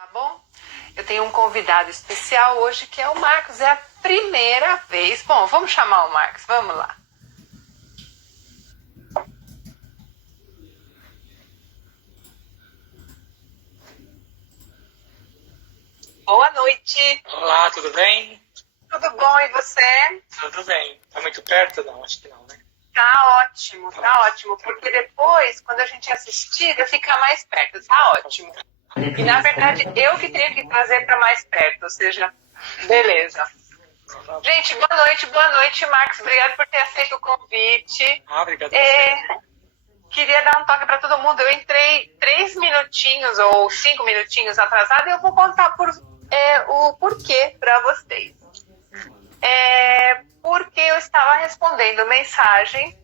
Tá bom? Eu tenho um convidado especial hoje que é o Marcos. É a primeira vez. Bom, vamos chamar o Marcos. Vamos lá. Boa noite. Olá, tudo bem? Tudo bom, e você? Tudo bem. Tá muito perto? Não, acho que não, né? Tá ótimo. Porque depois, quando a gente assistir, vai ficar mais perto. Tá ótimo. E na verdade, eu que teria que trazer para mais perto, ou seja, beleza. Gente, boa noite, Marcos. Obrigado por ter aceito o convite. Obrigado a você. Queria dar um toque para todo mundo. Eu entrei 3 minutinhos ou 5 minutinhos atrasada e eu vou contar o porquê para vocês. Porque eu estava respondendo mensagem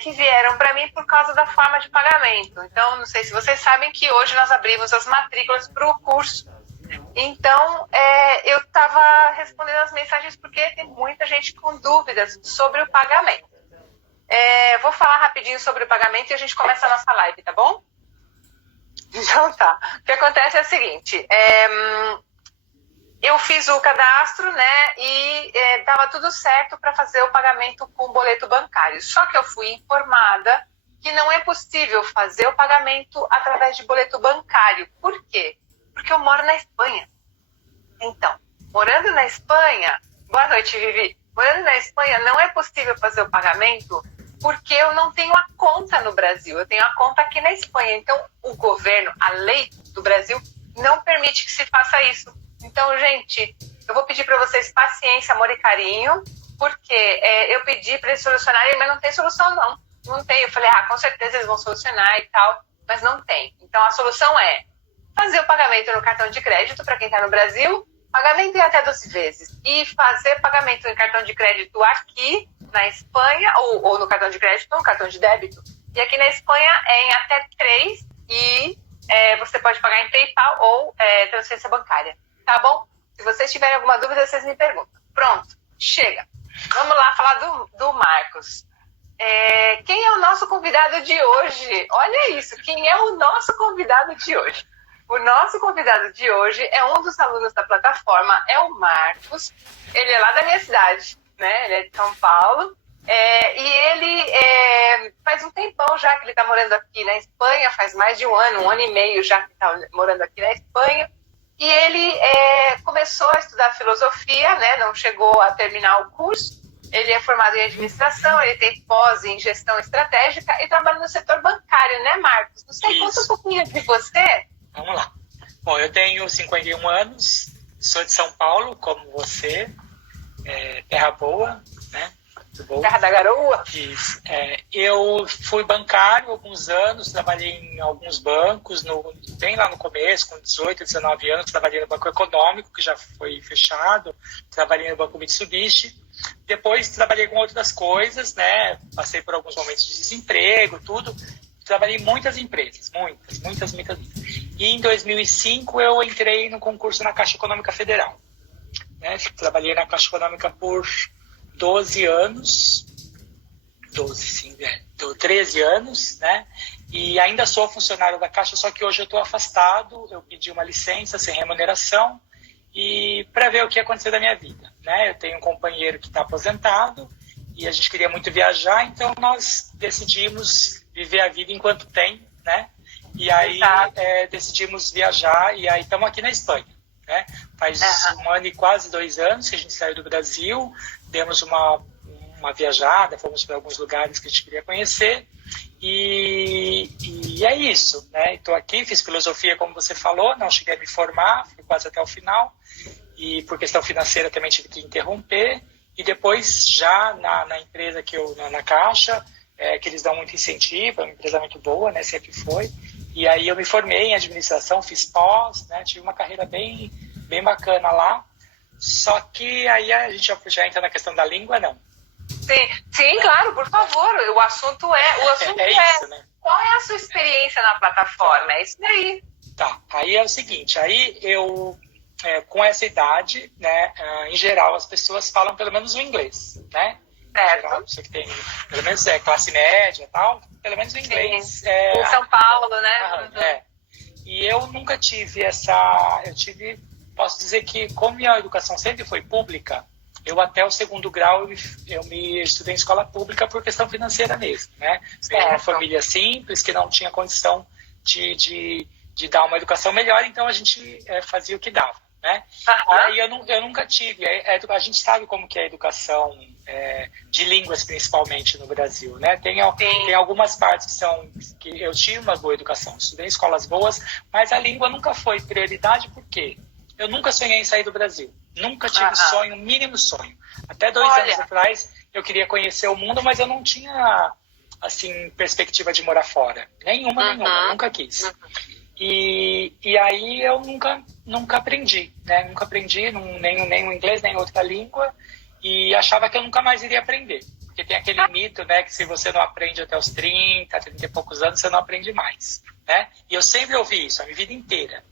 que vieram para mim por causa da forma de pagamento. Então, não sei se vocês sabem que hoje nós abrimos as matrículas para o curso. Então, eu estava respondendo as mensagens porque tem muita gente com dúvidas sobre o pagamento. Vou falar rapidinho sobre o pagamento e a gente começa a nossa live, tá bom? Então tá. O que acontece é o seguinte, eu fiz o cadastro, né, e dava tudo certo para fazer o pagamento com boleto bancário. Só que eu fui informada que não é possível fazer o pagamento através de boleto bancário. Por quê? Porque eu moro na Espanha. Então, morando na Espanha... Boa noite, Vivi. Morando na Espanha, não é possível fazer o pagamento porque eu não tenho a conta no Brasil. Eu tenho a conta aqui na Espanha. Então, o governo, a lei do Brasil, não permite que se faça isso. Então, gente, eu vou pedir para vocês paciência, amor e carinho, porque eu pedi para eles solucionarem, mas não tem solução, não. Não tem. Eu falei, com certeza eles vão solucionar e tal, mas não tem. Então, a solução é fazer o pagamento no cartão de crédito para quem está no Brasil, pagamento em até 12 vezes, e fazer pagamento em cartão de crédito aqui na Espanha, ou no cartão de crédito, ou no cartão de débito. E aqui na Espanha é em até 3 e você pode pagar em PayPal ou transferência bancária. Tá bom? Se vocês tiverem alguma dúvida, vocês me perguntam. Pronto, chega. Vamos lá falar do Marcos. Quem é o nosso convidado de hoje? Olha isso, quem é o nosso convidado de hoje? O nosso convidado de hoje é um dos alunos da plataforma, é o Marcos. Ele é lá da minha cidade, né? Ele é de São Paulo. E ele faz um tempão já que ele está morando aqui na Espanha, faz mais de um ano e meio já que está morando aqui na Espanha. E ele começou a estudar filosofia, né? Não chegou a terminar o curso. Ele é formado em administração, ele tem pós em gestão estratégica e trabalha no setor bancário, né, Marcos? Não sei, conta um pouquinho de você. Vamos lá. Bom, eu tenho 51 anos, sou de São Paulo, como você, terra boa, né? Boa. Terra da Garoa? Isso. Eu fui bancário há alguns anos, trabalhei em alguns bancos, bem lá no começo, com 18, 19 anos, trabalhei no Banco Econômico, que já foi fechado, trabalhei no Banco Mitsubishi. Depois trabalhei com outras coisas, né? Passei por alguns momentos de desemprego, tudo. Trabalhei em muitas empresas, muitas. E em 2005 eu entrei no concurso na Caixa Econômica Federal. Né? Trabalhei na Caixa Econômica por 12 anos, 13 anos, né? E ainda sou funcionário da Caixa, só que hoje eu estou afastado, eu pedi uma licença sem remuneração e para ver o que aconteceu da minha vida, né? Eu tenho um companheiro que está aposentado e a gente queria muito viajar, então nós decidimos viver a vida enquanto tem, né? E aí decidimos viajar e aí estamos aqui na Espanha, né? Faz 1 ano e quase 2 anos que a gente saiu do Brasil, demos uma viajada, fomos para alguns lugares que a gente queria conhecer e é isso, né? Estou aqui, fiz filosofia como você falou, não cheguei a me formar, fui quase até o final e por questão financeira também tive que interromper e depois já na empresa na Caixa, que eles dão muito incentivo, é uma empresa muito boa, né? Sempre foi. E aí eu me formei em administração, fiz pós, né? Tive uma carreira bem bacana lá. Só que aí a gente já entra na questão da língua, não? Sim, claro, por favor. O assunto é isso, né? Qual é a sua experiência na plataforma? É isso daí. Tá, aí é o seguinte, aí eu, com essa idade, né, em geral as pessoas falam pelo menos o inglês, né? Certo. Geral, você que tem, pelo menos classe média e tal, pelo menos o inglês. Em São Paulo, né? Uhum. E eu nunca tive posso dizer que como minha educação sempre foi pública, eu até o segundo grau eu me estudei em escola pública por questão financeira mesmo, né? Venho de uma família simples que não tinha condição de dar uma educação melhor, então a gente fazia o que dava, né? E aí eu nunca tive. A gente sabe como que é a educação de línguas, principalmente no Brasil, né? Tem algumas partes que eu tive uma boa educação, estudei em escolas boas, mas a língua nunca foi prioridade, por quê? Eu nunca sonhei em sair do Brasil. Nunca tive sonho, mínimo sonho. Até 2 anos atrás, eu queria conhecer o mundo, mas eu não tinha, assim, perspectiva de morar fora. Nenhuma, nunca quis. E aí eu nunca aprendi, né? Nunca aprendi nem o inglês, nem outra língua, e achava que eu nunca mais iria aprender. Porque tem aquele mito, né, que se você não aprende até os 30 e poucos anos, você não aprende mais, né? E eu sempre ouvi isso, a minha vida inteira.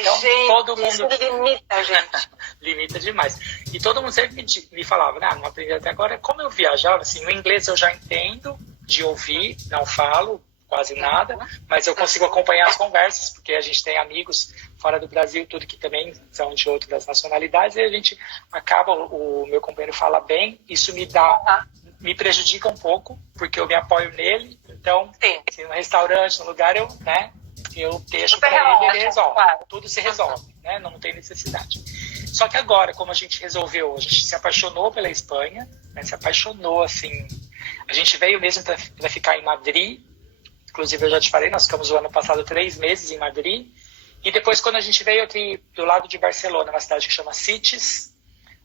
Então, gente, todo mundo... isso limita, gente. Limita demais. E todo mundo sempre me falava, não aprendi até agora. Como eu viajava, assim, o inglês eu já entendo, de ouvir, não falo quase nada, mas eu consigo acompanhar as conversas, porque a gente tem amigos fora do Brasil, tudo que também são de outras nacionalidades, e a gente acaba, o meu companheiro fala bem, isso me prejudica um pouco, porque eu me apoio nele, então, se no restaurante, no lugar, eu deixo para ele, ele resolve. Claro. Tudo se resolve, né? Não tem necessidade. Só que agora, como a gente se apaixonou pela Espanha, né? Se apaixonou, assim, a gente veio mesmo para ficar em Madrid. Inclusive, eu já te falei, nós ficamos o ano passado 3 meses em Madrid. E depois, quando a gente veio aqui do lado de Barcelona, uma cidade que chama Sitges,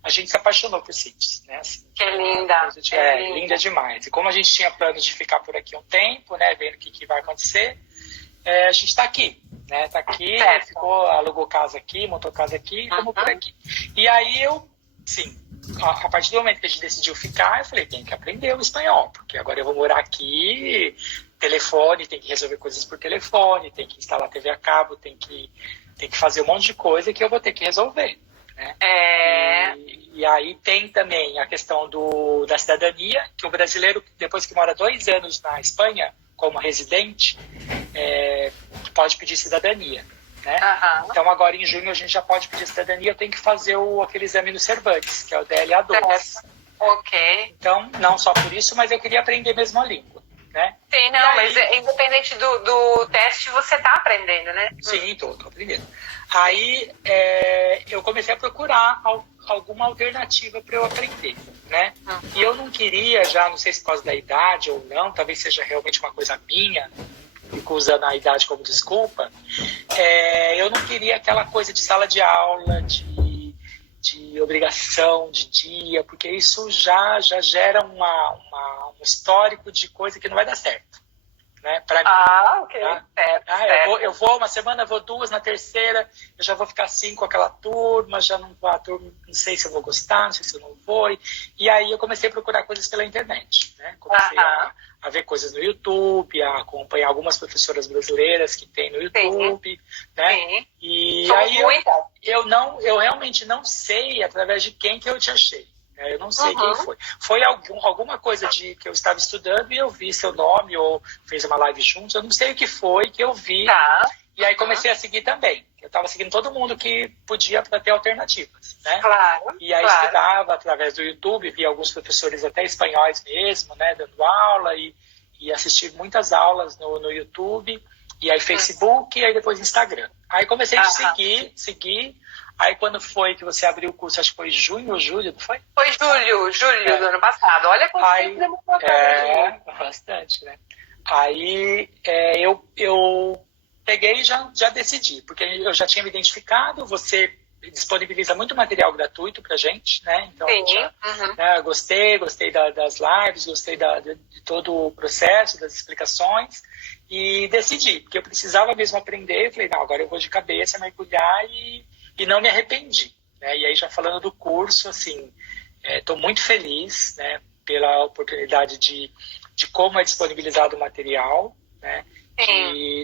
a gente se apaixonou por Sitges, né? Assim, que linda. Linda demais. E como a gente tinha planos de ficar por aqui um tempo, né? Vendo o que vai acontecer, a gente está aqui, né? Está aqui, alugou casa aqui, montou casa aqui, e estamos por aqui. E aí a partir do momento que a gente decidiu ficar, eu falei, tem que aprender o espanhol, porque agora eu vou morar aqui, telefone, tem que resolver coisas por telefone, tem que instalar TV a cabo, tem que fazer um monte de coisa que eu vou ter que resolver, né? E aí tem também a questão da cidadania, que o brasileiro, depois que mora 2 anos na Espanha, como residente, pode pedir cidadania, né? Então agora em junho a gente já pode pedir cidadania, eu tenho que fazer aquele exame no Cervantes, que é o DLA2. Ok. Então, não só por isso, mas eu queria aprender mesmo a língua, né? Sim, não, mas independente do teste, você está aprendendo, né? Sim, tô aprendendo. Aí eu comecei a procurar alguma alternativa para eu aprender, né? E eu não queria não sei se por causa da idade ou não, talvez seja realmente uma coisa minha, fico usando a idade como desculpa, eu não queria aquela coisa de sala de aula, de obrigação de dia, porque isso já gera um histórico de coisa que não vai dar certo, né? Pra mim, ok. Tá? Certo. Eu vou uma semana, vou 2, na terceira eu já vou ficar 5 com aquela turma, não sei se eu vou gostar, não sei se eu não vou. E aí eu comecei a procurar coisas pela internet, né? Comecei a ver coisas no YouTube, a acompanhar algumas professoras brasileiras que tem no YouTube, né? Sim. E aí eu realmente não sei através de quem que eu te achei. Eu não sei quem foi. Foi alguma coisa que eu estava estudando e eu vi seu nome ou fez uma live juntos. Eu não sei o que foi que eu vi. E aí comecei a seguir também. Eu estava seguindo todo mundo que podia para ter alternativas, né? Claro. E aí estudava através do YouTube, via alguns professores até espanhóis mesmo, né? Dando aula e assisti muitas aulas no YouTube. E aí Facebook e aí depois Instagram. Aí comecei a te seguir. Aí quando foi que você abriu o curso, acho que foi junho ou julho, não foi? Foi julho do ano passado. Olha quanto tempo demorou. Bastante, né? Aí eu peguei e já decidi, porque eu já tinha me identificado, você disponibiliza muito material gratuito pra gente, né? Então, gostei das lives, gostei de todo o processo, das explicações, e decidi, porque eu precisava mesmo aprender. Eu falei, não, agora eu vou de cabeça mergulhar e não me arrependi, né? E aí, já falando do curso, assim, estou muito feliz, né, pela oportunidade de como é disponibilizado o material, né?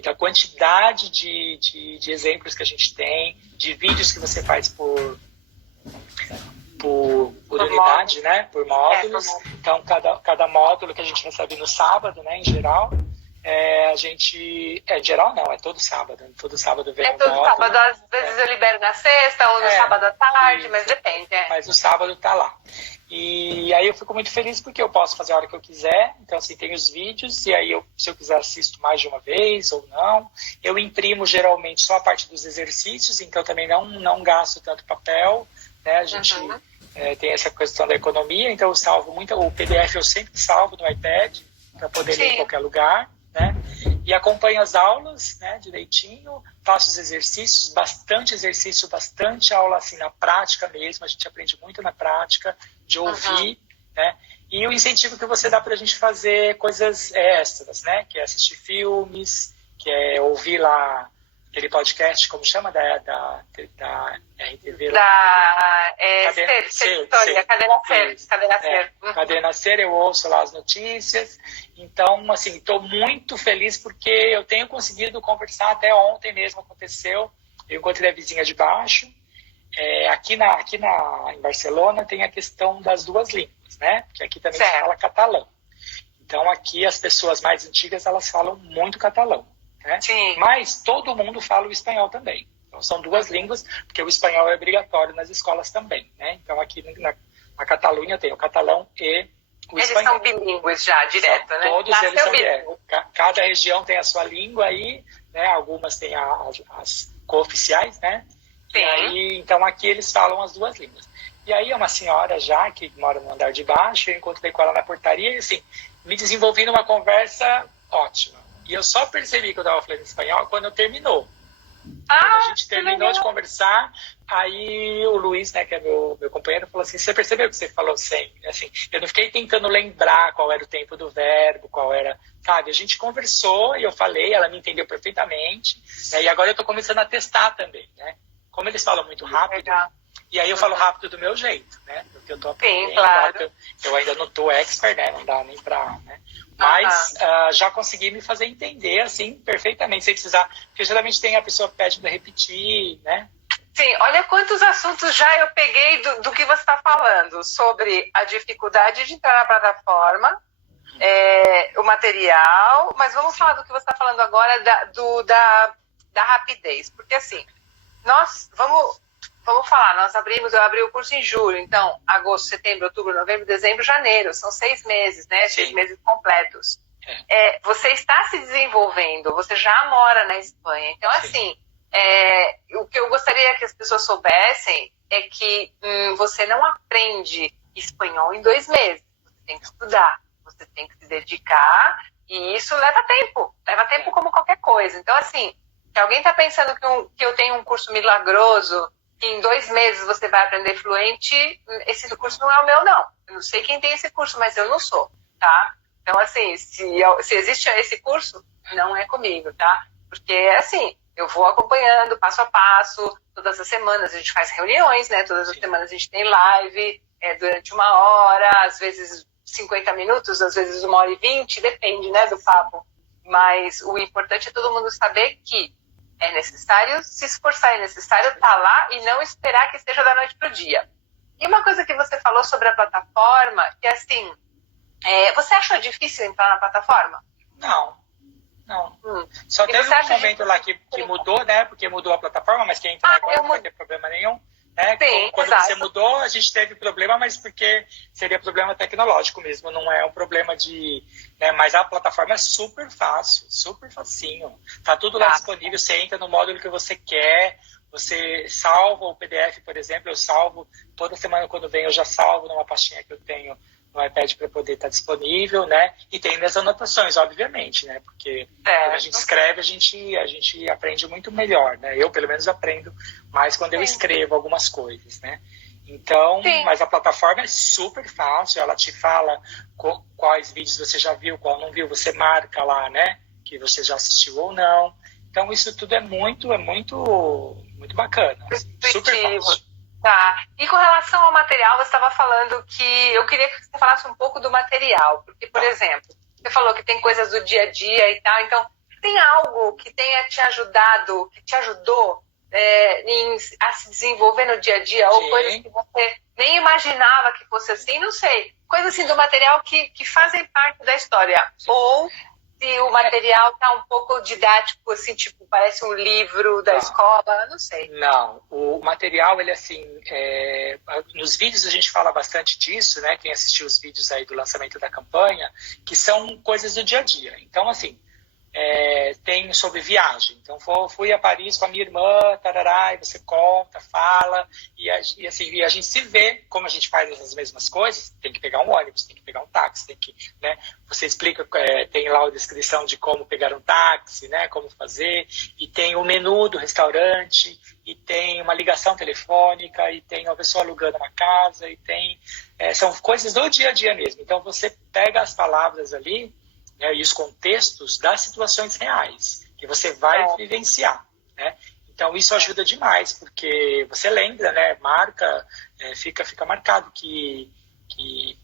Da quantidade de exemplos que a gente tem, de vídeos que você faz por unidade, né? Por módulos. Então, cada módulo que a gente recebe no sábado, né, em geral, a gente... em geral não, é todo sábado. Todo sábado vem todo sábado, às vezes eu libero na sexta ou no sábado à tarde, isso. Mas depende. Mas o sábado tá lá. E aí eu fico muito feliz porque eu posso fazer a hora que eu quiser. Então, assim, tem os vídeos e aí se eu quiser assisto mais de uma vez ou não. Eu imprimo geralmente só a parte dos exercícios, então também não gasto tanto papel, né? A gente tem essa questão da economia, então eu salvo muito. O PDF eu sempre salvo no iPad para poder ler em qualquer lugar, né? E acompanho as aulas, né, direitinho, faço os exercícios, bastante aula assim na prática mesmo, a gente aprende muito na prática, de ouvir, né? E o incentivo que você dá para a gente fazer coisas extras, né? Que é assistir filmes, que é ouvir lá aquele podcast, como chama, da RTV? Cadena Ser, eu ouço lá as notícias. Então, assim, estou muito feliz porque eu tenho conseguido conversar, até ontem mesmo aconteceu, eu encontrei a vizinha de baixo. Em Barcelona tem a questão das duas línguas, né? Porque aqui também se fala catalão. Então, aqui as pessoas mais antigas, elas falam muito catalão. Né? Mas todo mundo fala o espanhol também. Então, são duas línguas, porque o espanhol é obrigatório nas escolas também. Né? Então, aqui na Catalunha tem o catalão e o espanhol. Eles são bilíngues já, direto, né? Todos eles são bilíngues. Cada região tem a sua língua aí, né? Algumas têm as cooficiais, né? E aí, então, aqui eles falam as duas línguas. E aí, uma senhora já, que mora no andar de baixo, eu encontrei com ela na portaria e, assim, me desenvolvi numa conversa ótima. E eu só percebi que eu estava falando espanhol quando terminou. Quando a gente terminou de conversar, aí o Luiz, né, que é meu companheiro, falou assim, você percebeu que você falou sem? Assim, eu não fiquei tentando lembrar qual era o tempo do verbo, qual era... Sabe, a gente conversou e eu falei, ela me entendeu perfeitamente. Né, e agora eu estou começando a testar também, né? Como eles falam muito rápido, e aí eu falo rápido do meu jeito, né? Porque eu tô aprendendo, claro. Eu ainda não tô expert, né? Não dá nem pra... Né? Mas já consegui me fazer entender, assim, perfeitamente, sem precisar... Porque geralmente tem a pessoa que pede para repetir, né? Sim, olha quantos assuntos já eu peguei do que você está falando, sobre a dificuldade de entrar na plataforma, o material, mas vamos falar do que você está falando agora, da rapidez, porque assim, vamos falar, eu abri o curso em julho, então, agosto, setembro, outubro, novembro, dezembro, janeiro, são 6 meses, né? 6 meses completos. Você está se desenvolvendo, você já mora na Espanha, então, assim, o que eu gostaria que as pessoas soubessem é que você não aprende espanhol em 2 meses, você tem que estudar, você tem que se dedicar, e isso leva tempo como qualquer coisa. Então, assim, se alguém está pensando que eu tenho um curso milagroso, que em 2 meses você vai aprender fluente, esse curso não é o meu, não. Eu não sei quem tem esse curso, mas eu não sou, tá? Então, assim, se existe esse curso, não é comigo, tá? Porque, assim, eu vou acompanhando passo a passo, todas as semanas a gente faz reuniões, né? Todas as semanas a gente tem live, durante 1 hora, às vezes 50 minutos, às vezes 1h20, depende, né, do papo. Mas o importante é todo mundo saber que é necessário se esforçar, é necessário estar lá e não esperar que esteja da noite para o dia. E uma coisa que você falou sobre a plataforma, que assim, você achou difícil entrar na plataforma? Não. Só teve um momento lá que mudou, né? Porque mudou a plataforma, mas quem entrar agora não vai ter problema nenhum. Né? Sim, quando você mudou, a gente teve problema, mas porque seria problema tecnológico mesmo, não é um problema de... Né? Mas a plataforma é super fácil, super facinho. Tá tudo lá disponível, você entra no módulo que você quer, você salva o PDF, por exemplo, eu salvo, toda semana quando vem eu já salvo numa pastinha que eu tenho no iPad para poder estar disponível, né? E tem as anotações, obviamente, né? Porque quando a gente escreve, a gente aprende muito melhor, né? Eu, pelo menos, aprendo mais quando eu escrevo algumas coisas, né? Então, mas a plataforma é super fácil, ela te fala quais vídeos você já viu, qual não viu, você marca lá, né? Que você já assistiu ou não. Então, isso tudo é muito bacana. Assim, super fácil. Tá. E com relação ao material, você estava falando que eu queria que você falasse um pouco do material. Porque, por exemplo, você falou que tem coisas do dia a dia e tal. Então, tem algo que tenha te ajudado, que te ajudou a se desenvolver no dia a dia? Ou coisas que você nem imaginava que fosse assim? Não sei. Coisas assim do material que fazem parte da história. Ou se o material tá um pouco didático, assim, tipo, parece um livro da escola, não sei. Não, o material, ele assim, nos vídeos a gente fala bastante disso, né? Quem assistiu os vídeos aí do lançamento da campanha, que são coisas do dia a dia. Então, assim, tem sobre viagem. Então, fui a Paris com a minha irmã, tarará, e você conta, fala, e a gente se vê como a gente faz essas mesmas coisas. Tem que pegar um ônibus, tem que pegar um táxi, tem que, né? Você explica, tem lá a descrição de como pegar um táxi, né? Como fazer, e tem o menu do restaurante, e tem uma ligação telefônica, e tem uma pessoa alugando uma casa, e tem... são coisas do dia a dia mesmo. Então, você pega as palavras ali, né, e os contextos das situações reais que você vai vivenciar, né? Então isso ajuda demais, porque você lembra, né, marca, fica marcado que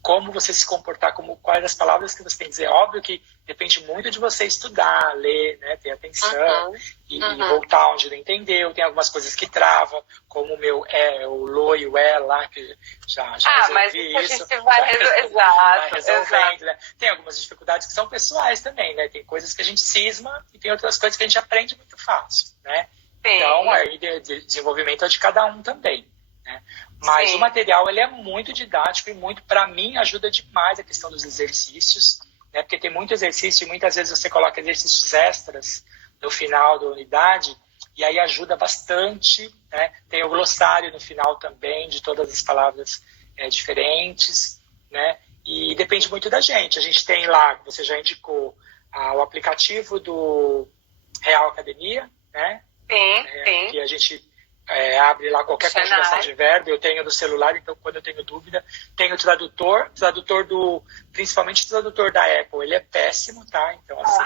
como você se comportar, quais as palavras que você tem que dizer. Óbvio que depende muito de você estudar, ler, né, ter atenção e voltar onde não entendeu. Tem algumas coisas que travam, como o meu o lo e o lá, que já mas resolvi isso. A gente vai resolvendo, né? Tem algumas dificuldades que são pessoais também, né? Tem coisas que a gente cisma e tem outras coisas que a gente aprende muito fácil, né? Sim. Então, aí desenvolvimento é de cada um também, né? Mas o material, ele é muito didático e muito, para mim, ajuda demais a questão dos exercícios, né? Porque tem muito exercício e muitas vezes você coloca exercícios extras no final da unidade e aí ajuda bastante, né? Tem o glossário no final também, de todas as palavras diferentes, né? E depende muito da gente. A gente tem lá, você já indicou, o aplicativo do Real Academia, né? Sim. Que a gente abre lá qualquer conjugação de verbo. Eu tenho no celular, então quando eu tenho dúvida, tenho o tradutor principalmente o tradutor da Apple, ele é péssimo, tá? Então, assim,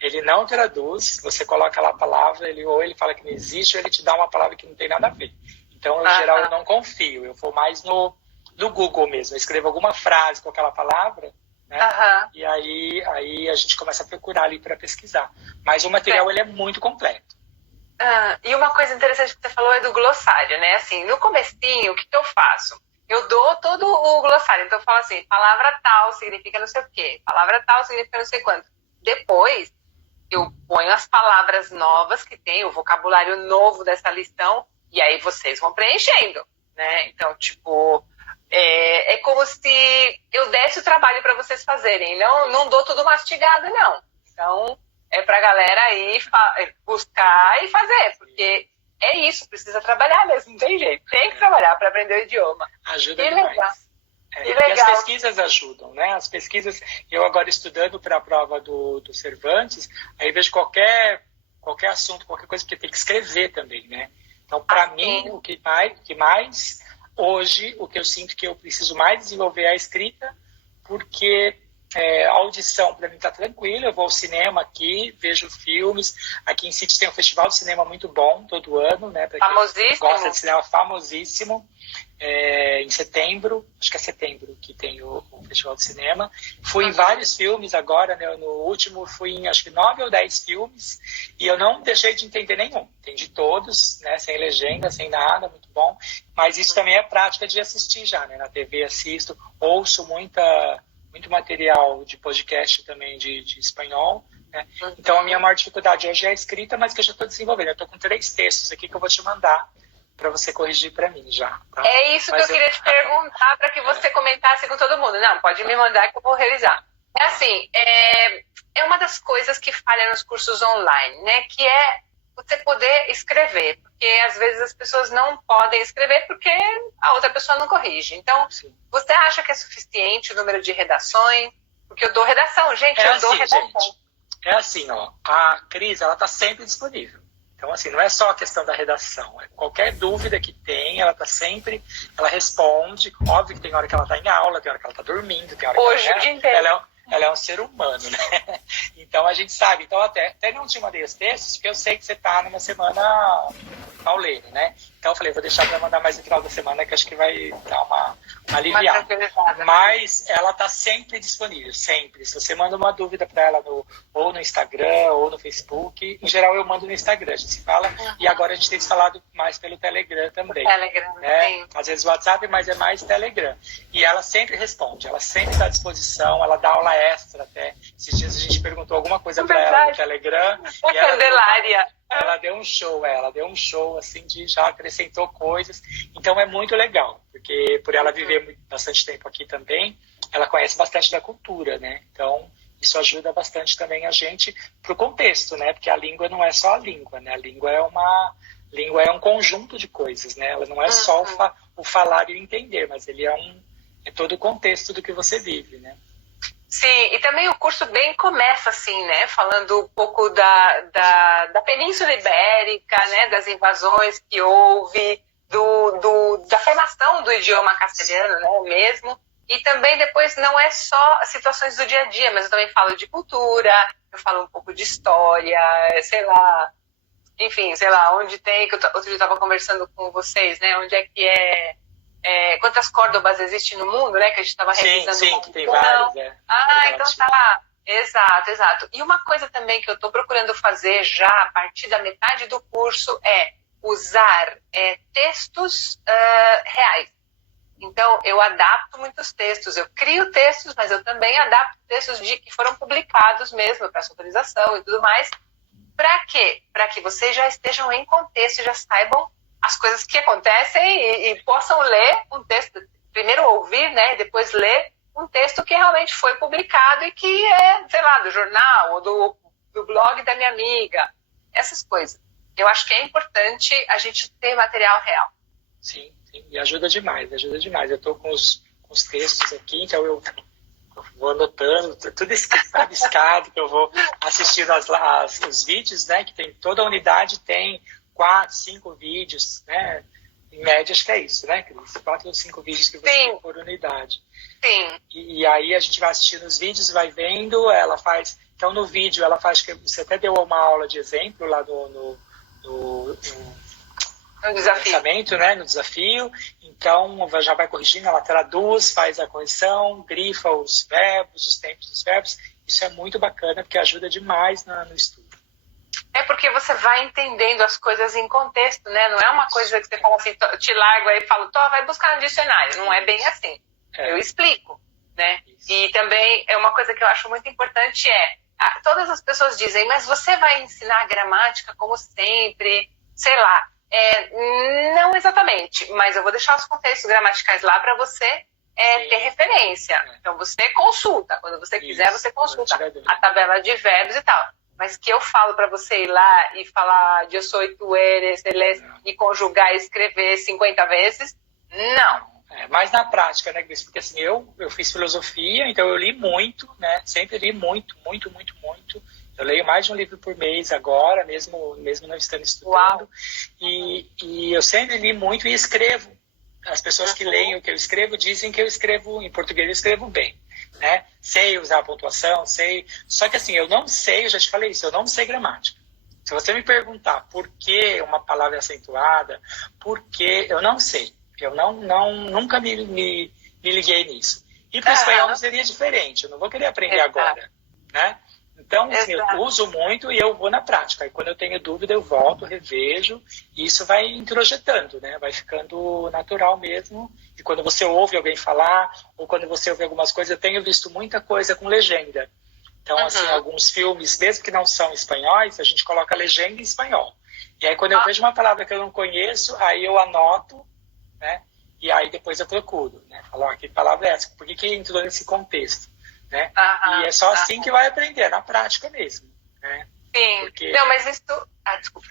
ele não traduz, você coloca lá a palavra, ou ele fala que não existe, ou ele te dá uma palavra que não tem nada a ver. Então, em geral, eu não confio, eu vou mais no Google mesmo, eu escrevo alguma frase com aquela palavra, né? E aí a gente começa a procurar ali para pesquisar. Mas o material, ele é muito completo. E uma coisa interessante que você falou é do glossário, né? Assim, no comecinho, o que eu faço? Eu dou todo o glossário. Então, eu falo assim, palavra tal significa não sei o quê. Palavra tal significa não sei quanto. Depois, eu ponho as palavras novas que tem, o vocabulário novo dessa lição, e aí vocês vão preenchendo, né? Então, tipo, é como se eu desse o trabalho para vocês fazerem. Não dou tudo mastigado, não. Então... é pra galera aí buscar e fazer, porque é isso, precisa trabalhar mesmo, não tem jeito. Tem que trabalhar para aprender o idioma. Ajuda demais. E as pesquisas ajudam, né? As pesquisas, eu agora estudando para a prova do Cervantes, aí vejo qualquer assunto, qualquer coisa, porque tem que escrever também, né? Então, para mim, o que mais hoje, o que eu sinto que eu preciso mais desenvolver é a escrita, porque... a audição, para mim, está tranquila. Eu vou ao cinema aqui, vejo filmes. Aqui em Sítio tem um festival de cinema muito bom todo ano, né? Famosíssimo. Quem gosta de cinema, famosíssimo. Em setembro, acho que é setembro que tem o festival de cinema. Fui em vários filmes agora, né? No último fui em acho que 9 ou 10 filmes e eu não deixei de entender nenhum. Entendi todos, né? Sem legenda, sem nada, muito bom. Mas isso também é prática de assistir já, né? Na TV assisto, ouço muito material de podcast também de espanhol, né? Então a minha maior dificuldade hoje é a escrita, mas que eu já estou desenvolvendo. Eu estou com 3 textos aqui que eu vou te mandar para você corrigir para mim já. Tá? É isso que eu queria te perguntar para que você comentasse com todo mundo. Não, pode me mandar que eu vou revisar. É assim, é uma das coisas que falha nos cursos online, né? Que é você poder escrever, porque às vezes as pessoas não podem escrever porque a outra pessoa não corrige. Então, você acha que é suficiente o número de redações? Porque eu dou redação, gente, dou redação. Gente, é assim, ó, a Cris, ela tá sempre disponível. Então, assim, não é só a questão da redação. Qualquer dúvida que tem, ela tá sempre, ela responde. Óbvio que tem hora que ela tá em aula, tem hora que ela tá dormindo, tem hora que hoje, o dia inteiro. Ela é um ser humano, né? Então a gente sabe. Então até não te mandei os textos, porque eu sei que você tá numa semana pauleira, né? Então eu falei, vou deixar para mandar mais no final da semana, que acho que vai dar uma aliviada. Mas ela tá sempre disponível, sempre. Se você manda uma dúvida para ela ou no Instagram ou no Facebook, em geral eu mando no Instagram, a gente se fala. E agora a gente tem se falado mais pelo Telegram também. Né? Sim. Às vezes WhatsApp, mas é mais Telegram. E ela sempre responde, ela sempre está à disposição, ela dá aula maestra até. Esses dias a gente perguntou alguma coisa para ela no Telegram. A Candelária. Ela deu um show, assim, já acrescentou coisas. Então é muito legal, porque por ela viver bastante tempo aqui também, ela conhece bastante da cultura, né? Então, isso ajuda bastante também a gente pro contexto, né? Porque a língua não é só a língua, né? A língua é um conjunto de coisas, né? Ela não é só o falar e o entender, mas ele é todo o contexto do que você vive, né? Sim, e também o curso bem começa assim, né? Falando um pouco da Península Ibérica, né? Das invasões que houve, da formação do idioma castelhano, né? Mesmo. E também depois não é só situações do dia a dia, mas eu também falo de cultura, eu falo um pouco de história, sei lá, enfim, sei lá, onde tem, que outro dia eu estava conversando com vocês, né? Onde é que quantas Córdobas existem no mundo, né? Que a gente estava revisando. Sim, que tem várias, então tá. Exato. E uma coisa também que eu estou procurando fazer já a partir da metade do curso é usar textos reais. Então, eu adapto muitos textos, eu crio textos, mas eu também adapto textos que foram publicados mesmo, eu peço autorização e tudo mais. Para quê? Para que vocês já estejam em contexto, já saibam as coisas que acontecem e possam ler um texto, primeiro ouvir, né, e depois ler um texto que realmente foi publicado e que é, sei lá, do jornal ou do blog da minha amiga, essas coisas. Eu acho que é importante a gente ter material real. Sim, e ajuda demais. Eu estou com os textos aqui, então eu vou anotando tudo rabiscado, que eu vou assistindo os vídeos, né? Que tem toda a unidade, tem 4, 5 vídeos, né? Em média, acho que é isso, né, Cris? 4 ou 5 vídeos que você tem por unidade. Sim. E aí a gente vai assistindo os vídeos, vai vendo, ela faz... Então, no vídeo, ela faz... que você até deu uma aula de exemplo lá no desafio. Né, no desafio. Então, já vai corrigindo, ela traduz, faz a correção, grifa os verbos, os tempos dos verbos. Isso é muito bacana, porque ajuda demais no estudo. É porque você vai entendendo as coisas em contexto, né? Não é uma coisa que você fala assim, te largo aí e falo, vai buscar no dicionário. Não é bem assim. Eu explico, né? Isso. E também é uma coisa que eu acho muito importante todas as pessoas dizem, mas você vai ensinar gramática como sempre, sei lá. Não exatamente, mas eu vou deixar os contextos gramaticais lá para você ter referência. Então você consulta, quando você quiser você consulta a tabela de verbos e tal. Mas que eu falo para você ir lá e falar eu sou, tu eres, eles, e conjugar e escrever 50 vezes, não. Mas na prática, né, Cris? Porque assim, eu fiz filosofia, então eu li muito, né? Sempre li muito. Eu leio mais de um livro por mês agora, mesmo não estando estudando. Uau. E eu sempre li muito e escrevo. As pessoas que leem o que eu escrevo dizem que eu escrevo, em português eu escrevo bem, né? Sei usar a pontuação, sei... Só que assim, eu não sei, eu já te falei isso, eu não sei gramática. Se você me perguntar por que uma palavra é acentuada, por que, eu não sei. Eu nunca me liguei nisso. E para o espanhol não seria diferente, eu não vou querer aprender agora, né? Então, assim, eu uso muito e eu vou na prática. E quando eu tenho dúvida, eu volto, revejo, e isso vai introjetando, né? Vai ficando natural mesmo. E quando você ouve alguém falar, ou quando você ouve algumas coisas, eu tenho visto muita coisa com legenda. Então, assim, alguns filmes, mesmo que não são espanhóis, a gente coloca legenda em espanhol. E aí, quando eu vejo uma palavra que eu não conheço, aí eu anoto, né? E aí depois eu procuro, né? Falo, que palavra é essa? Por que entrou nesse contexto? Né? E é só assim que vai aprender, na prática mesmo. Né? Sim. Porque... Não, mas isso... desculpa.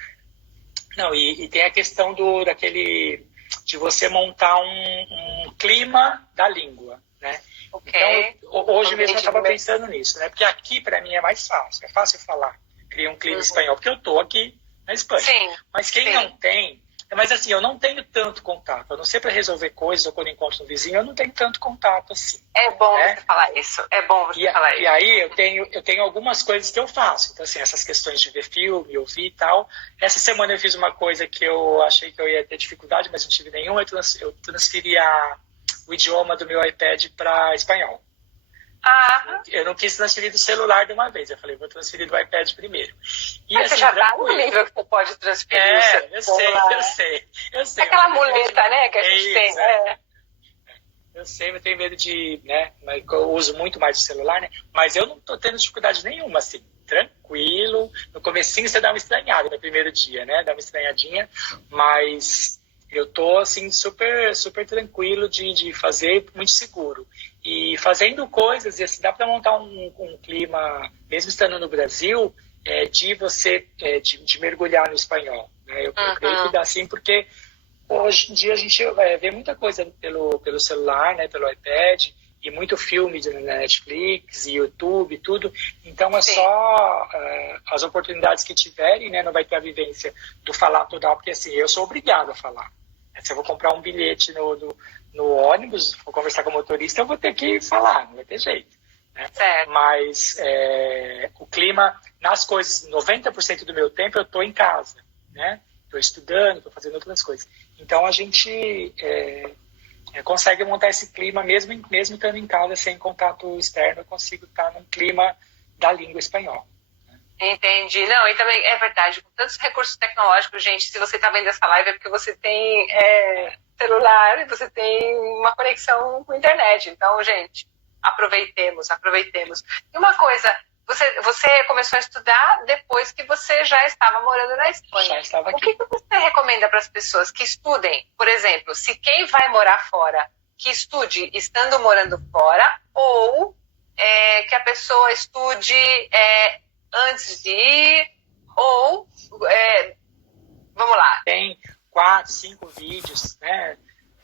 Não, e tem a questão de você montar um clima da língua, né? Okay. Então, hoje mesmo eu estava pensando nisso, né? Porque aqui, para mim, é mais fácil. É fácil falar, criar um clima espanhol, porque eu estou aqui na Espanha. Sim. Mas quem não tem... Mas assim, eu não tenho tanto contato. A não ser para resolver coisas ou quando encontro um vizinho, eu não tenho tanto contato assim. É bom você falar isso. É bom você falar isso. E aí eu tenho algumas coisas que eu faço. Então, assim, essas questões de ver filme, ouvir e tal. Essa semana eu fiz uma coisa que eu achei que eu ia ter dificuldade, mas não tive nenhuma. Eu transferi o idioma do meu iPad para espanhol. Eu não quis transferir do celular de uma vez. Eu falei, vou transferir do iPad primeiro. E, mas assim, você já está no nível que você pode transferir. Eu sei. Aquela muleta, né, que a gente tem. Eu sei, eu tenho medo de, né? Mas eu uso muito mais o celular, né? Mas eu não tô tendo dificuldade nenhuma, assim, tranquilo. No comecinho você dá uma estranhada no primeiro dia, né? Dá uma estranhadinha, mas eu tô, assim, super, super tranquilo de fazer, muito seguro. E fazendo coisas, e assim, dá para montar um clima, mesmo estando no Brasil, de você, de mergulhar no espanhol, né? Eu creio que dá assim, porque hoje em dia a gente vê muita coisa pelo celular, né, pelo iPad, e muito filme na Netflix, e YouTube, tudo. Então é Sim. só as oportunidades que tiverem, né, não vai ter a vivência do falar total, porque assim, eu sou obrigado a falar. Se eu vou comprar um bilhete no ônibus, vou conversar com o motorista, eu vou ter que falar, não vai ter jeito. Né? Mas o clima, nas coisas, 90% do meu tempo eu estou em casa, né? Estou estudando, estou fazendo outras coisas. Então a gente consegue montar esse clima mesmo estando em casa, sem contato externo, eu consigo estar num clima da língua espanhola. Entendi. Não, e também é verdade, com tantos recursos tecnológicos, gente, se você está vendo essa live é porque você tem celular e você tem uma conexão com a internet. Então, gente, aproveitemos. E uma coisa, você começou a estudar depois que você já estava morando na Espanha. Já estava aqui. O que você recomenda para as pessoas que estudem? Por exemplo, se quem vai morar fora, que estude estando morando fora, ou que a pessoa estude antes de ir, ou vamos lá. Tem 4, 5 vídeos, né?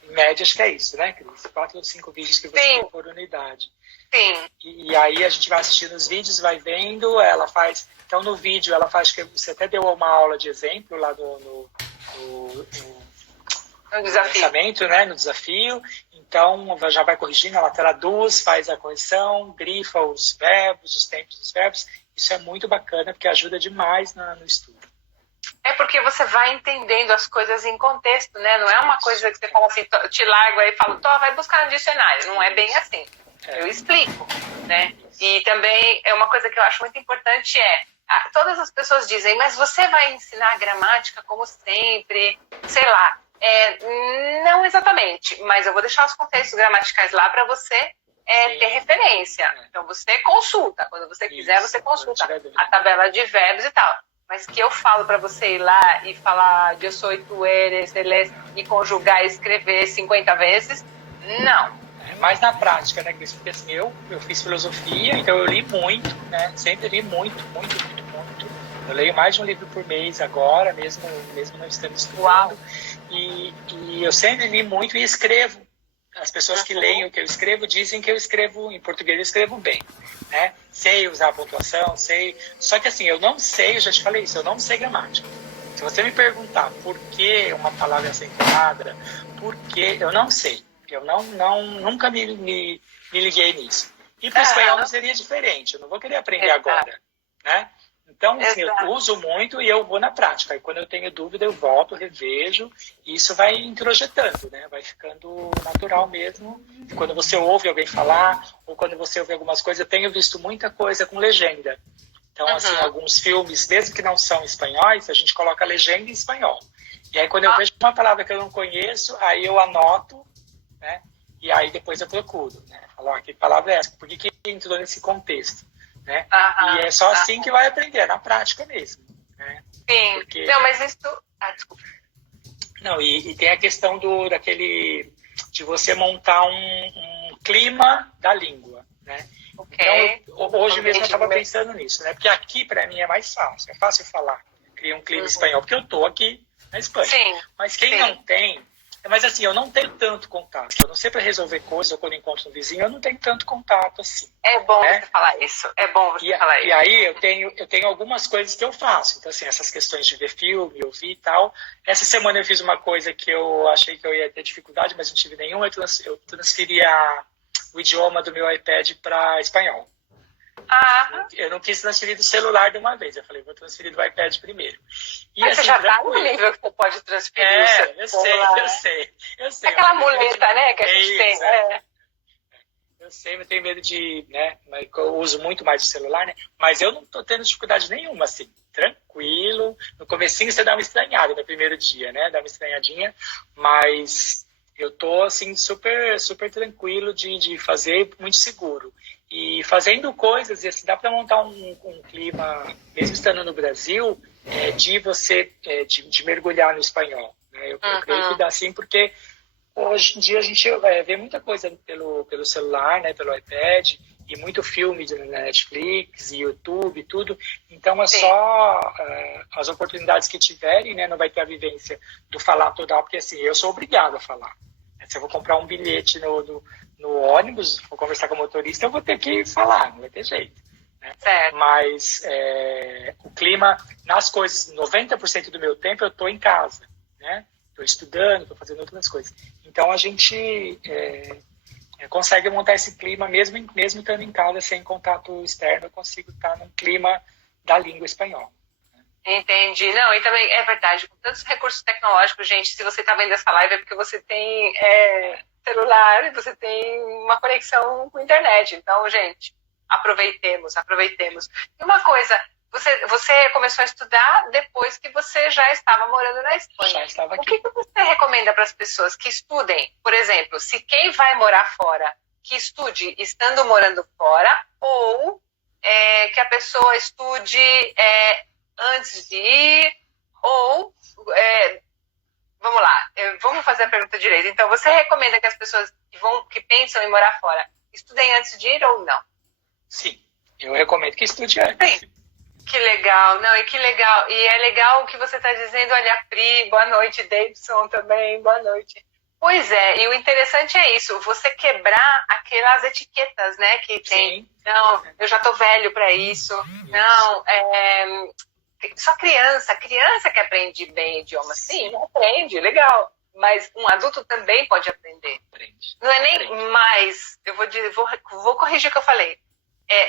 Em média, acho que é isso, né, Cris? 4 ou 5 vídeos que você tem por unidade. Sim. E aí a gente vai assistindo os vídeos, vai vendo, ela faz... Então, no vídeo, ela faz... que você até deu uma aula de exemplo lá no desafio. Né? No desafio. Então, já vai corrigindo, ela traduz, faz a correção, grifa os verbos, os tempos dos verbos. Isso é muito bacana, porque ajuda demais no estudo. É porque você vai entendendo as coisas em contexto, né? Não é uma coisa que você fala assim, te largo aí e falo, vai buscar no dicionário. Não é bem assim. Eu explico, né? E também é uma coisa que eu acho muito importante todas as pessoas dizem, mas você vai ensinar gramática como sempre, sei lá. Não exatamente, mas eu vou deixar os contextos gramaticais lá para você ter referência. Então você consulta, quando você quiser você consulta a tabela de verbos e tal. Mas que eu falo para você ir lá e falar eu sou, tu eres, eles, e conjugar e escrever 50 vezes, não. Mais na prática, né, Cris? Porque assim, eu fiz filosofia, então eu li muito, né? Sempre li muito. Eu leio mais de um livro por mês agora, mesmo não estando estudando. Uau. E eu sempre li muito e escrevo. As pessoas que leem o que eu escrevo dizem que eu escrevo, em português eu escrevo bem, né? Sei usar a pontuação, sei... Só que assim, eu não sei, eu já te falei isso, eu não sei gramática. Se você me perguntar por que uma palavra é acentuada, por que, eu não sei. Eu nunca me liguei nisso. E para o espanhol não seria diferente, eu não vou querer aprender agora, né? Então, assim, eu uso muito e eu vou na prática. E quando eu tenho dúvida, eu volto, revejo, e isso vai introjetando, né? Vai ficando natural mesmo. E quando você ouve alguém falar, ou quando você ouve algumas coisas, eu tenho visto muita coisa com legenda. Então, assim, alguns filmes, mesmo que não são espanhóis, a gente coloca a legenda em espanhol. E aí, quando eu vejo uma palavra que eu não conheço, aí eu anoto, né? E aí depois eu procuro, né? Falo, que palavra é essa? Por que entrou nesse contexto? Né? E é só assim que vai aprender, na prática mesmo. Né? Sim. Porque... Não, mas isso... desculpa. Não, e tem a questão de você montar um clima da língua, né? Okay. Então, hoje mesmo eu estava pensando nisso, né? Porque aqui, para mim, é mais fácil. É fácil falar, criar um clima espanhol, porque eu estou aqui na Espanha. Sim. Mas quem não tem... Mas assim, eu não tenho tanto contato. Eu não sei para resolver coisas, ou quando encontro um vizinho, eu não tenho tanto contato assim. É bom você falar isso. É bom você falar isso. E aí eu tenho algumas coisas que eu faço. Então, assim, essas questões de ver filme, ouvir e tal. Essa semana eu fiz uma coisa que eu achei que eu ia ter dificuldade, mas não tive nenhuma. Eu transferi o idioma do meu iPad para espanhol. Eu não quis transferir do celular de uma vez. Eu falei, vou transferir do iPad primeiro. E, mas assim, você já está no nível que você pode transferir eu sei. É aquela muleta, né, que a gente tem. Eu sei, eu tenho medo de, né, eu uso muito mais o celular, né, mas eu não tô tendo dificuldade nenhuma, assim, tranquilo. No comecinho você dá uma estranhada no primeiro dia, né, dá uma estranhadinha, mas eu tô assim super super tranquilo de fazer, muito seguro. E fazendo coisas, e assim, dá para montar um clima, mesmo estando no Brasil, de mergulhar no espanhol, né? Eu creio que dá sim, porque hoje em dia a gente vê muita coisa pelo celular, né, pelo iPad, e muito filme na Netflix, YouTube, tudo. Então é Sim. só as oportunidades que tiverem, né, não vai ter a vivência do falar total, porque assim, eu sou obrigado a falar. Se eu vou comprar um bilhete no ônibus, vou conversar com o motorista, eu vou ter que falar, não vai ter jeito. Né? Certo. Mas o clima, nas coisas, 90% do meu tempo eu estou em casa, né? Estou estudando, estou fazendo outras coisas. Então a gente consegue montar esse clima mesmo estando em casa, sem contato externo, eu consigo estar num clima da língua espanhola. Entendi. Não, e também é verdade, com tantos recursos tecnológicos, gente, se você está vendo essa live é porque você tem celular e você tem uma conexão com a internet. Então, gente, aproveitemos. E uma coisa, você começou a estudar depois que você já estava morando na Espanha. Já estava aqui. O que você recomenda para as pessoas que estudem? Por exemplo, se quem vai morar fora, que estude estando morando fora, ou que a pessoa estude antes de ir, ou vamos lá, vamos fazer a pergunta direito. Então, você recomenda que as pessoas que pensam em morar fora estudem antes de ir ou não? Sim, eu recomendo que estude antes. Sim. Que legal, não, e que legal. E é legal o que você está dizendo. Olha, Pri, boa noite, Davidson também, boa noite. Pois é, e o interessante é isso, você quebrar aquelas etiquetas, né, que tem. Sim. Não, eu já tô velho para isso. Não, só criança que aprende bem idioma. Sim, aprende, legal. Mas um adulto também pode aprender. Aprende. Não é nem mais, eu vou corrigir o que eu falei.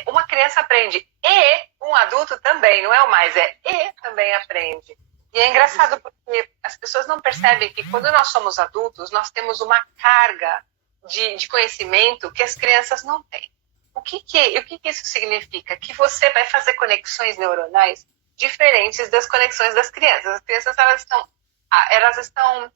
Uma criança aprende e um adulto também, não é o mais, e também aprende. E é engraçado porque as pessoas não percebem que quando nós somos adultos, nós temos uma carga de conhecimento que as crianças não têm. O que isso significa? Que você vai fazer conexões neuronais diferentes das conexões das crianças. As crianças elas estão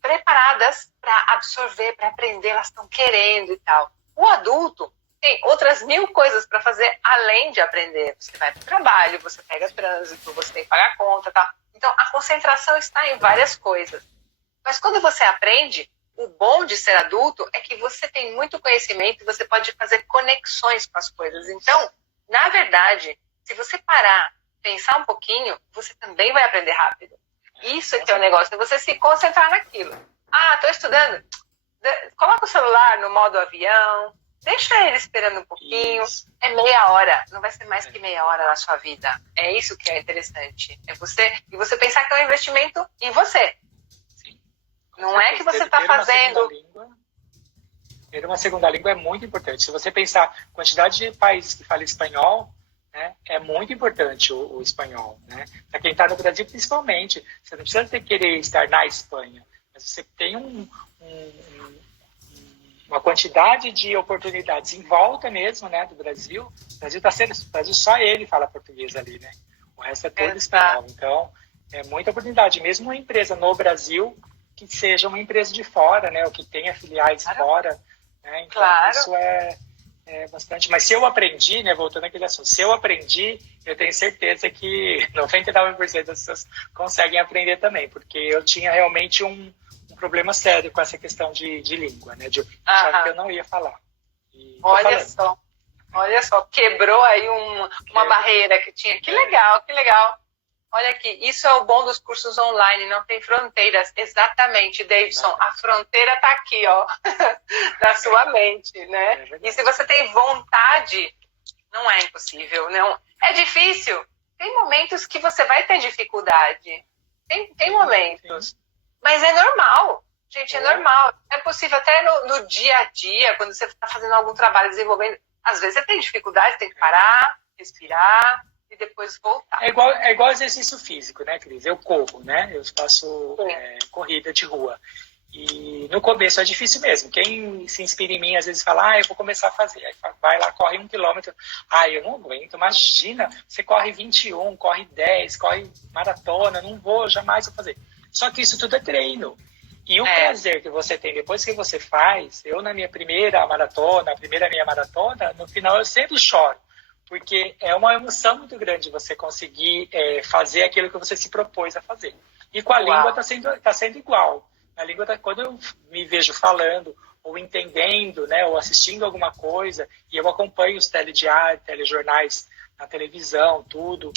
preparadas para absorver, para aprender, elas estão querendo e tal. O adulto tem outras 1000 coisas para fazer além de aprender. Você vai para o trabalho, você pega trânsito, você tem que pagar conta, tal. Então, a concentração está em várias coisas. Mas quando você aprende, o bom de ser adulto é que você tem muito conhecimento e você pode fazer conexões com as coisas. Então, na verdade, se você parar, pensar um pouquinho, você também vai aprender rápido. Isso que é o negócio, é você se concentrar naquilo. Ah, estou estudando. Coloca o celular no modo avião, deixa ele esperando um pouquinho. Isso. É meia hora, não vai ser mais que meia hora na sua vida. É isso que é interessante. E você pensar que é um investimento em você. Sim. Não é que você está fazendo... Ter uma segunda língua é muito importante. Se você pensar a quantidade de países que falam espanhol, né, é muito importante o espanhol. Né? Para quem está no Brasil, principalmente, você não precisa querer estar na Espanha, mas você tem uma quantidade de oportunidades em volta mesmo, né, do Brasil. O Brasil só ele fala português ali, né? O resto é todo espanhol. Então, é muita oportunidade. Mesmo uma empresa no Brasil que seja uma empresa de fora, né, ou que tenha filiais fora, né? Então, isso é bastante. Mas se eu aprendi, né, voltando àquele assunto, se eu aprendi, eu tenho certeza que 99% das pessoas conseguem aprender também, porque eu tinha realmente um problema sério com essa questão de língua, né? De achar que eu não ia falar. Olha só, quebrou aí uma barreira que tinha. Que legal. Olha aqui, isso é o bom dos cursos online, não tem fronteiras. Exatamente, Davidson, a fronteira está aqui, ó, na sua mente, né? E se você tem vontade, não é impossível, não. É difícil. Tem momentos que você vai ter dificuldade. Tem momentos. Mas é normal, gente, é normal. É possível até no dia a dia, quando você está fazendo algum trabalho, desenvolvendo, às vezes você tem dificuldade, tem que parar, respirar e depois voltar. É igual exercício físico, né, Cris? Eu corro, né? Eu faço corrida de rua. E no começo é difícil mesmo. Quem se inspira em mim, às vezes fala, eu vou começar a fazer. Aí vai lá, corre 1 quilômetro. Eu não aguento. Imagina, você corre 21, corre 10, corre maratona. Não vou, jamais vou fazer. Só que isso tudo é treino. E o prazer que você tem depois que você faz, eu na minha primeira minha maratona, no final eu sempre choro, porque é uma emoção muito grande você conseguir fazer aquilo que você se propôs a fazer. E com a língua tá sendo igual. A língua quando eu me vejo falando, ou entendendo, né, ou assistindo alguma coisa, e eu acompanho os telejornais na televisão, tudo.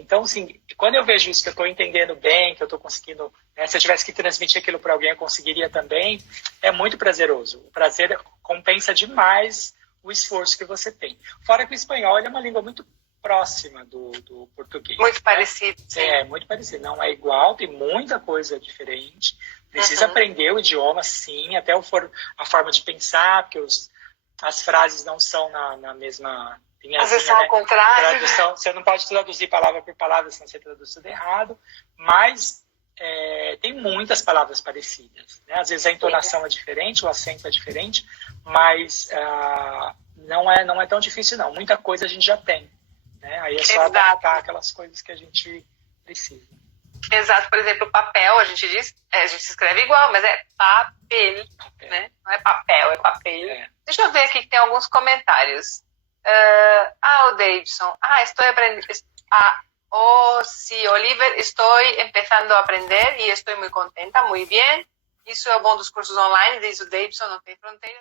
Então, assim, quando eu vejo isso, que eu estou entendendo bem, que eu estou conseguindo, né, se eu tivesse que transmitir aquilo para alguém, eu conseguiria também, é muito prazeroso. O prazer compensa demais o esforço que você tem. Fora que o espanhol é uma língua muito próxima do português. Muito parecido. É, muito parecido. Não é igual, tem muita coisa diferente. Precisa aprender o idioma, sim, até a forma de pensar, porque as frases não são na mesma linhazinha, às vezes são ao contrário. Tradução, você não pode traduzir palavra por palavra, senão você traduz tudo errado, mas tem muitas palavras parecidas, né? Às vezes a entonação é diferente, o acento é diferente, mas não é tão difícil, não. Muita coisa a gente já tem, né? Aí é só adaptar aquelas coisas que a gente precisa. Exato, por exemplo, papel, a gente se escreve igual, mas é papel, né? Não é papel, é papel. Deixa eu ver aqui que tem alguns comentários. O Davidson. Estou aprendendo. Sí, Oliver, estou empezando a aprender e estou muito contenta, muito bem. Isso é o bom dos cursos online, diz o Davidson, não tem fronteiras.